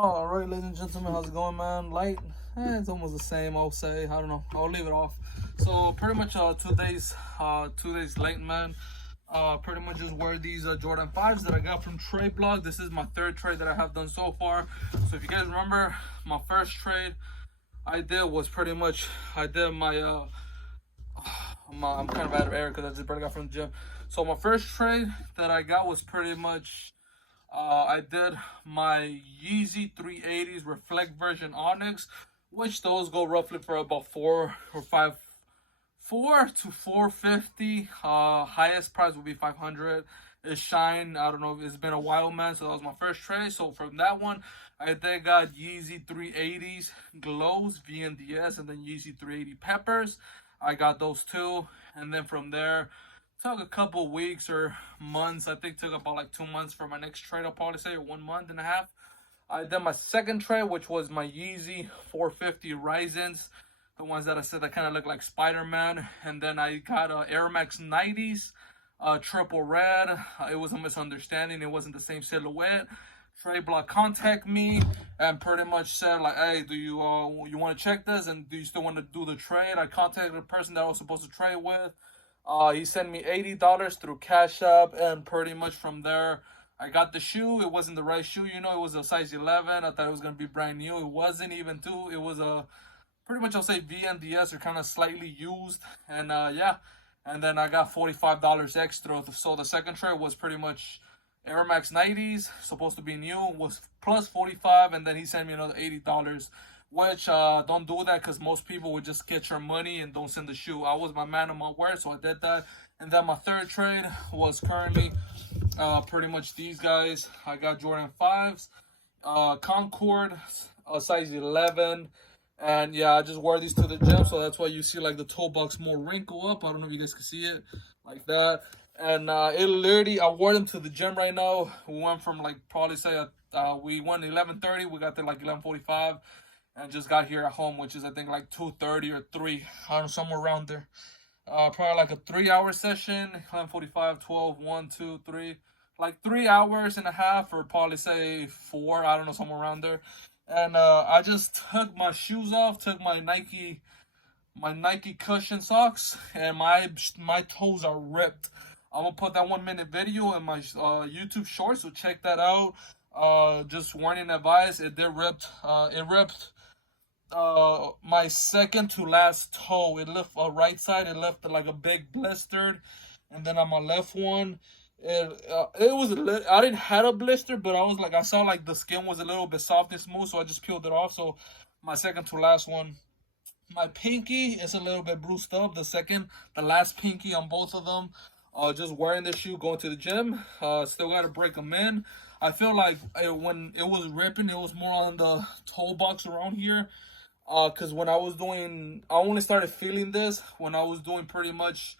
All right, ladies and gentlemen, how's it going, man? Light? It's almost the same, I'll say. I don't know. I'll leave it off. So pretty much 2 days late, man. Pretty much just wear these Jordan 5s that I got from TradeBlock. This is my third trade that I have done so far. So if you guys remember, my first trade I did was pretty much I did my I'm kind of out of air because I just barely got from the gym. So my first trade that I got was pretty much I did my Yeezy380s Reflect version Onyx, which those go roughly for about 4 to 450. Highest price would be 500. It's shine. I don't know. It's been a while, man. So that was my first trade. So from that one, I then got Yeezy380s Glows VNDS and then Yeezy380 Peppers. I got those two, and then from there, took a couple weeks or months. I think took about like 2 months for my next trade, I'll probably say, or 1 month and a half. I did my second trade, which was my Yeezy 450 Ryzens, the ones that I said that kind of look like Spider-Man. And then I got Air Max 90s, triple red. It was a misunderstanding. It wasn't the same silhouette. TradeBlock contact me and pretty much said like, hey, do you want to check this, and do you still want to do the trade? I contacted the person that I was supposed to trade with. He sent me $80 through Cash App, and pretty much from there, I got the shoe. It wasn't the right shoe, you know. It was a size 11. I thought it was gonna be brand new. It wasn't even too. It was a pretty much, I'll say, VNDS, or kind of slightly used, and yeah. And then I got $45 extra. So the second trade was pretty much Air Max 90s, supposed to be new, was plus 45, and then he sent me another $80. Which don't do that, because most people would just get your money and don't send the shoe. I was my man on my word, so I did that. And then my third trade was currently pretty much these guys. I got Jordan 5s, Concord, size 11. And yeah, I just wore these to the gym, so that's why you see like the toe box more wrinkle up. I don't know if you guys can see it like that. And it literally, I wore them to the gym right now. We went from like probably say we went 11:30, we got there like 11:45. And just got here at home, which is I think like 2:30 or 3, I don't know, somewhere around there. Probably like a 3-hour session, 11:45, 12, 1, 2, 3, like 3 hours and a half, or probably say 4, I don't know, somewhere around there. And I just took my shoes off, took my Nike cushion socks, and my toes are ripped. I'm gonna put that 1-minute video in my YouTube shorts, so check that out. Just warning, advice, it ripped. It ripped my second to last toe. It left right side, it left like a big blister, and then on my left one, it was I didn't have a blister, but I saw like the skin was a little bit soft and smooth, so I just peeled it off. So my second to last one, my pinky is a little bit bruised up. The last pinky on both of them. Just wearing the shoe, going to the gym. Still gotta break them in. I feel like when it was ripping, it was more on the toe box around here. Because when I only started feeling this when I was doing pretty much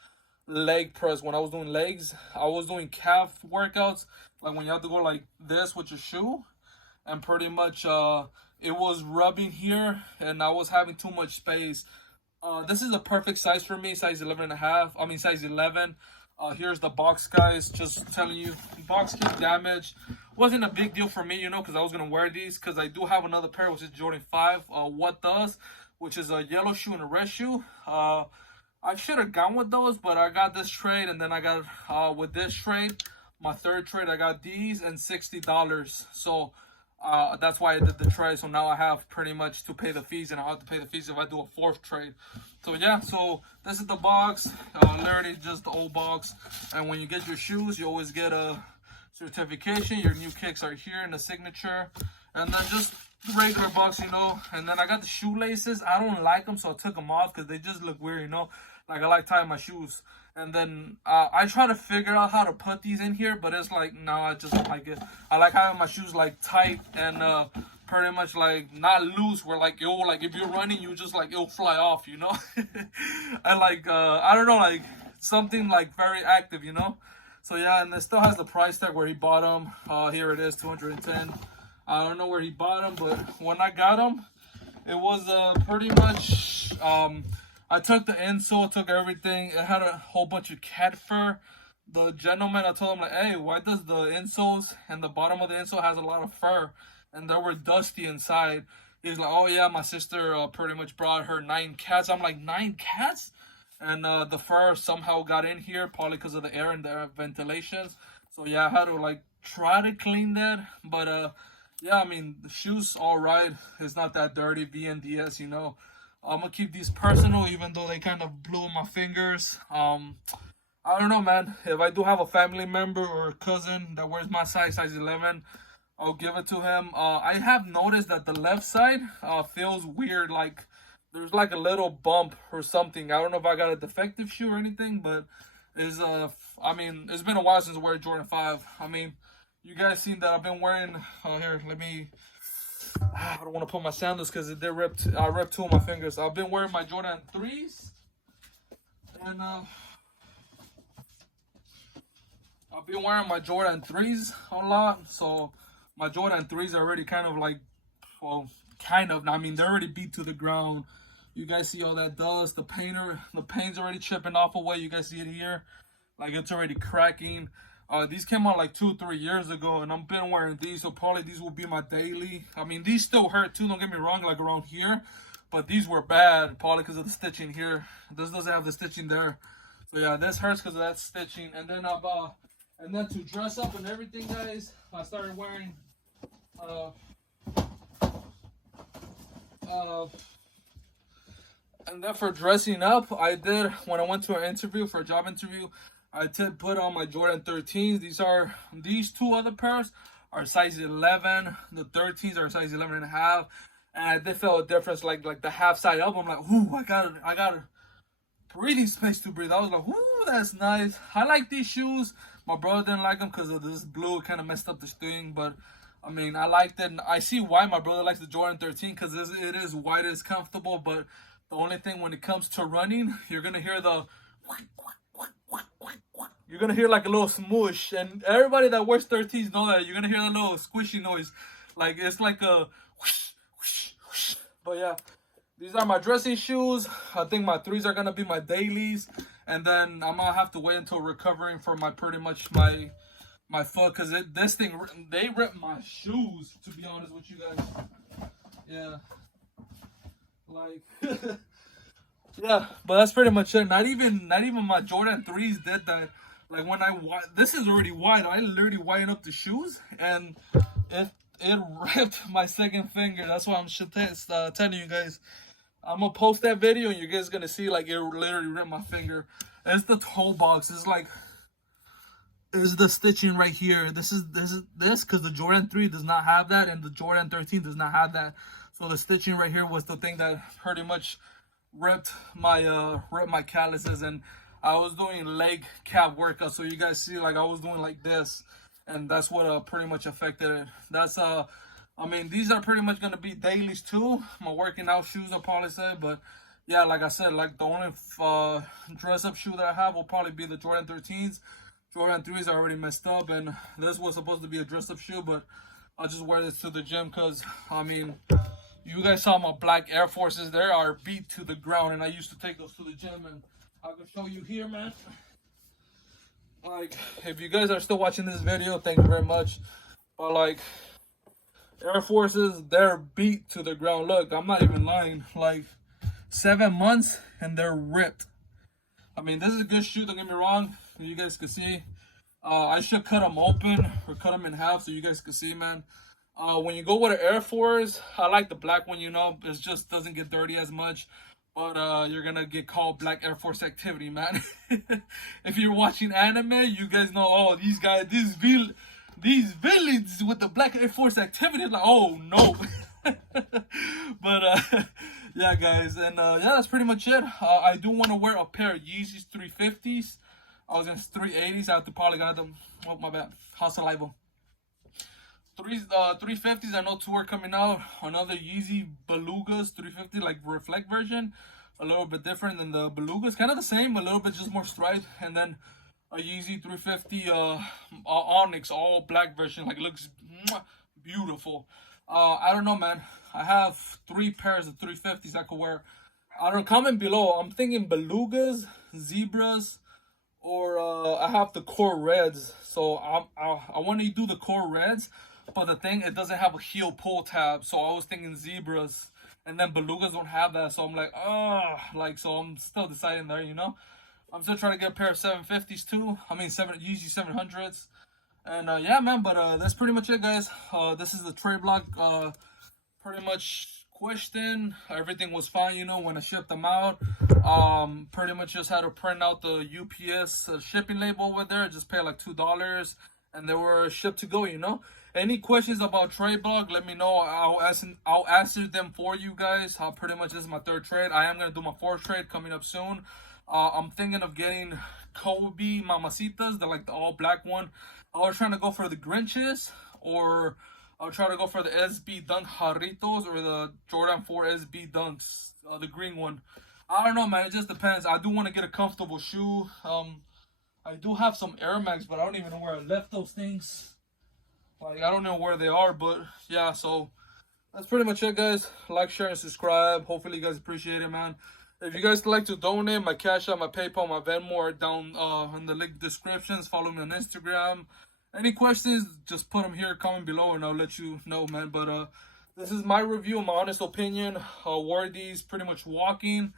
leg press. When I was doing legs, I was doing calf workouts, like when you have to go like this with your shoe, and pretty much it was rubbing here, and I was having too much space. This is a perfect size for me, size 11 and a half. I mean, size 11. Here's the box, guys. Just telling you, box keep damaged. Wasn't a big deal for me, you know, because I was gonna wear these, because I do have another pair, which is Jordan 5. What does, which is a yellow shoe and a red shoe. I should have gone with those, but I got this trade, and then I got with this trade, my third trade, I got these and $60. So that's why I did the trade. So now I have pretty much to pay the fees, and I'll have to pay the fees if I do a fourth trade. So yeah, so this is the box, literally just the old box. And when you get your shoes, you always get a certification. Your new kicks are here in the signature, and then just the regular box, you know. And then I got the shoelaces. I don't like them, so I took them off because they just look weird, you know. Like I like tying my shoes. And then I try to figure out how to put these in here, but it's like, no, I just don't like it. I like having my shoes like tight and pretty much like not loose, where like it'll, like if you're running, you just like it'll fly off, you know. And like I don't know, like something like very active, you know. So yeah, and it still has the price tag where he bought them. Here it is, 210. I don't know where he bought them, but when I got them, it was pretty much I took the insole, took everything. It had a whole bunch of cat fur. The gentleman, I told him like, hey, why does the insoles and the bottom of the insole has a lot of fur? and they were dusty inside. He's like, oh yeah, my sister pretty much brought her 9 cats. I'm like, 9 cats? And the fur somehow got in here, probably because of the air and the ventilation. So yeah, I had to like try to clean that. But yeah, I mean, the shoes all right. It's not that dirty. VNDS, you know. I'm gonna keep these personal, even though they kind of blew my fingers. I don't know, man. If I do have a family member or a cousin that wears my size 11, I'll give it to him. I have noticed that the left side feels weird, like there's like a little bump or something. I don't know if I got a defective shoe or anything, but is I mean, it's been a while since I wear Jordan 5. I mean, you guys seen that I've been wearing. Here, let me. I don't want to put my sandals because they ripped. I ripped 2 of my fingers. I've been wearing my Jordan 3s, and I've been wearing my Jordan 3s a lot. So my Jordan 3s are already kind of like, well, kind of. I mean, they're already beat to the ground. You guys see all that dust. The paint's already chipping off away. You guys see it here, like it's already cracking. These came out like 2-3 years ago, and I've been wearing these, so probably these will be my daily. I mean, these still hurt too, don't get me wrong, like around here, but these were bad, probably because of the stitching here. This doesn't have the stitching there. So yeah, this hurts because of that stitching. And then and then to dress up and everything, guys, I started wearing and then for dressing up, I did, when I went to an interview, for a job interview, I did put on my Jordan 13s. These 2 other pairs are size 11. The 13s are size 11 and a half. And I did feel a difference, like the half side up. I'm like, ooh, I got a breathing space to breathe. I was like, ooh, that's nice. I like these shoes. My brother didn't like them because of this blue. Kind of messed up the thing, but I mean, I liked it. And I see why my brother likes the Jordan 13 because it is white, it's comfortable. But the only thing when it comes to running, you're gonna hear like a little smoosh, and everybody that wears 13s know that you're gonna hear that little squishy noise, like it's like a whoosh, whoosh, whoosh. But yeah, these are my dressing shoes. I think my 3s are gonna be my dailies, and then I'm gonna have to wait until recovering for my pretty much my foot, because this thing, they ripped my shoes, to be honest with you guys. Yeah, like yeah, but that's pretty much it. Not even my Jordan 3s did that. Like when this is already wide. I literally widened up the shoes, and it ripped my second finger. That's why I'm telling you guys. I'm gonna post that video, and you guys gonna see like it literally ripped my finger. It's the toe box. It's like, is the stitching right here. This because the Jordan 3 does not have that, and the Jordan 13 does not have that. So the stitching right here was the thing that pretty much ripped my calluses. And I was doing leg calf workout, so you guys see, like I was doing like this, and that's what pretty much affected it. That's I mean, these are pretty much gonna be dailies too. My working out shoes, I'll probably say. But yeah, like I said, like the only dress up shoe that I have will probably be the Jordan 13s. Jordan 3s are already messed up, and this was supposed to be a dress up shoe, but I'll just wear this to the gym because, I mean, you guys saw my black Air Forces. They are beat to the ground, and I used to take those to the gym, and I can show you here, man. Like, if you guys are still watching this video, thank you very much. But like, Air Forces, they're beat to the ground. Look, I'm not even lying. Like, 7 months, and they're ripped. I mean, this is a good shoe, don't get me wrong. You guys can see. I should cut them open or cut them in half so you guys can see, man. When you go with an Air Force, I like the black one, you know. It just doesn't get dirty as much. But you're gonna get called Black Air Force Activity, man. If you're watching anime, you guys know, oh, these guys, these villains with the Black Air Force Activity, like, oh no. But yeah, guys, and yeah, that's pretty much it. I do want to wear a pair of Yeezy350s. I was in 380s. I have to probably got them. Oh, my bad. How's saliva? 350s. I know 2 are coming out. Another Yeezy Belugas 350, like reflect version. A little bit different than the Belugas. Kind of the same, a little bit just more striped. And then a Yeezy 350 Onyx all black version. Like, looks beautiful. I don't know, man. I have 3 pairs of 350s I could wear. I don't know, comment below. I'm thinking Belugas, Zebras, or I have the Core Reds. So I want to do the Core Reds, But the thing, it doesn't have a heel pull tab. So I was thinking zebras. And then belugas don't have that. So I'm like, oh, like, so I'm still deciding there, you know. I'm still trying to get a pair of 750s too. I mean, Yeezy 700s. And yeah, man, but that's pretty much it, guys. This is the TradeBlock pretty much question. Everything was fine, you know, when I shipped them out. Pretty much just had to print out the UPS shipping label over there. Just pay like $2 and they were shipped to go, you know. Any questions about TradeBlock, let me know. I'll answer them for you guys. Pretty much this is my third trade. I am gonna do my fourth trade coming up soon. I'm thinking of getting Kobe Mamacitas, the all black one. I was trying to go for the Grinches, or I'll try to go for the SB Dunk Jarritos or the Jordan 4 SB Dunks, the green one. I don't know, man. It just depends. I do want to get a comfortable shoe. I do have some Air Max, but I don't even know where I left those things. Like, I don't know where they are, but yeah, so that's pretty much it, guys. Like, share, and subscribe. Hopefully you guys appreciate it, man. If you guys like to donate, my Cash App, my PayPal, my Venmo are down in the link descriptions. Follow me on Instagram. Any questions, just put them here, comment below, and I'll let you know, man. But this is my review, my honest opinion. Wore these pretty much walking.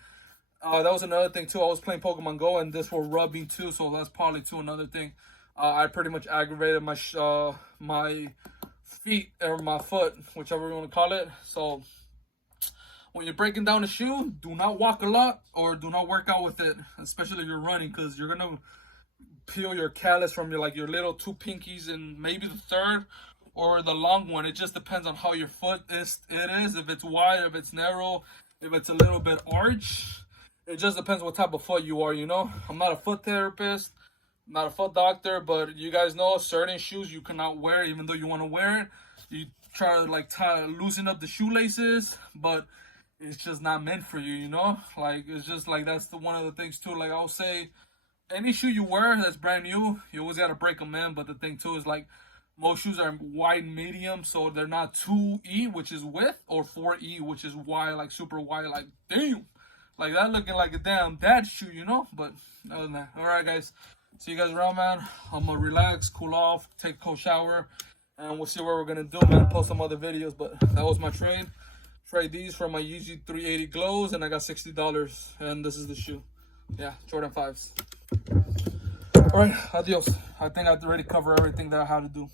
That was another thing too. I was playing Pokemon Go, and this were rubbing too, so that's probably too another thing. I pretty much aggravated my feet or my foot, whichever you want to call it. So when you're breaking down a shoe, do not walk a lot or do not work out with it, especially if you're running, because you're gonna peel your callus from your little two pinkies and maybe the third or the long one. It just depends on how your foot is. If it's wide, if it's narrow, if it's a little bit arch. It just depends what type of foot you are, you know. I'm not a foot therapist, not a foot doctor, but you guys know certain shoes you cannot wear even though you want to wear it. You try to loosen up the shoelaces, but it's just not meant for you, you know. Like, it's just like, that's one of the things too. Like, I'll say any shoe you wear that's brand new, you always got to break them in. But the thing too is, like, most shoes are wide medium, so they're not 2E, which is width, or 4E, which is wide, like super wide. Like, damn, like that looking like a damn dad shoe, you know. But other than that, all right, guys, see you guys around, man. I'm gonna relax, cool off, take a cold shower, and we'll see what we're gonna do, man. Post some other videos. But that was my trade. Trade these for my Yeezy380 Glows, and I got $60, and this is the shoe. Yeah, Jordan 5s. All right, adios. I think I've already covered everything that I had to do.